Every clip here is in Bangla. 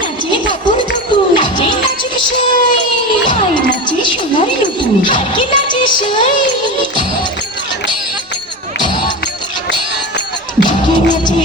নাচে ঠাকুর ঠাকুর নাচে নাচুক সাই আই নাচে সোনার লুপুর আর কি নাচে সাই নাচে নাচে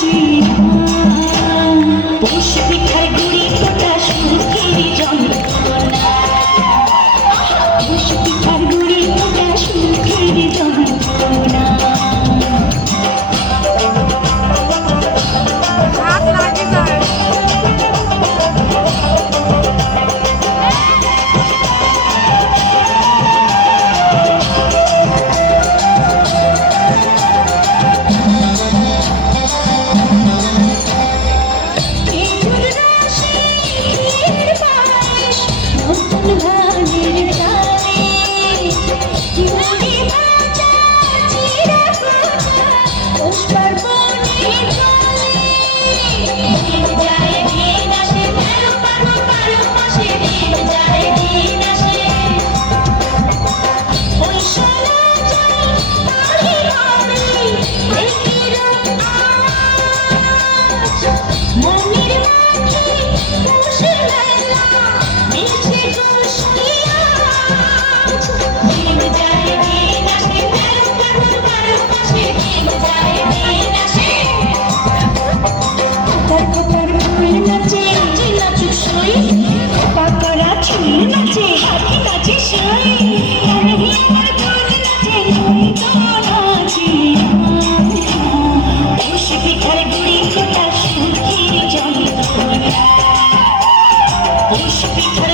Sweet. Shake it,